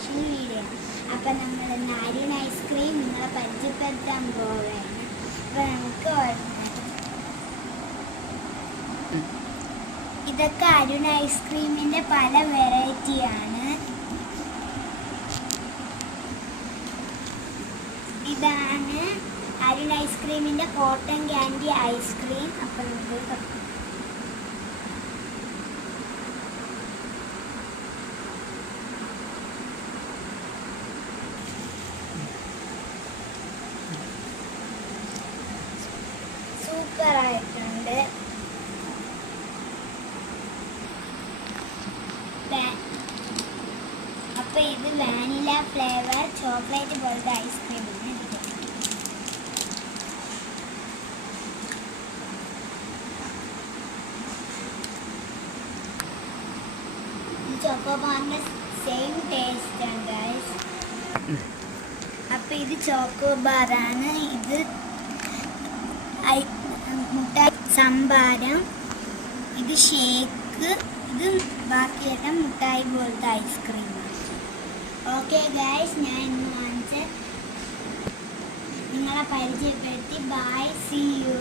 Special video ആണ്. അപ്പം നമ്മൾ അരുൺ ഐസ്ക്രീം നിങ്ങളെ പരിചയപ്പെടുത്താൻ പോവുകയാണ്. അപ്പം നമുക്ക് ഇതൊക്കെ അരുൺ ഐസ്ക്രീമിൻ്റെ പല വെറൈറ്റിയാണ്. ഇതാണ് അരുൺ ഐസ്ക്രീമിൻ്റെ കോട്ടൺ ക്യാൻഡി ഐസ്ക്രീം. അപ്പം നമുക്ക് സൂപ്പറായിട്ടുണ്ട്. അപ്പോൾ ഇത് വാനില ഫ്ലേവർ ചോക്ലേറ്റ് പോലത്തെ ഐസ്ക്രീമാണ്. ചോക്കോബാറിൻ്റെ സെയിം ടേസ്റ്റ് ആണ് ഗൈസ്. അപ്പോൾ ഇത് ചോക്കോബാറാണ്. ഇത് മുട്ടായി സംഭാരം, ഇത് ഷേക്ക്, ഇത് ബാക്കിയെല്ലാം മുട്ടായി പോലത്തെ ഐസ്ക്രീമാണ്. ഓക്കെ ഗൈസ്, ഞാൻ ഇന്ന് വാങ്ങിച്ച് നിങ്ങളെ പരിചയപ്പെടുത്തി. Bye, see U.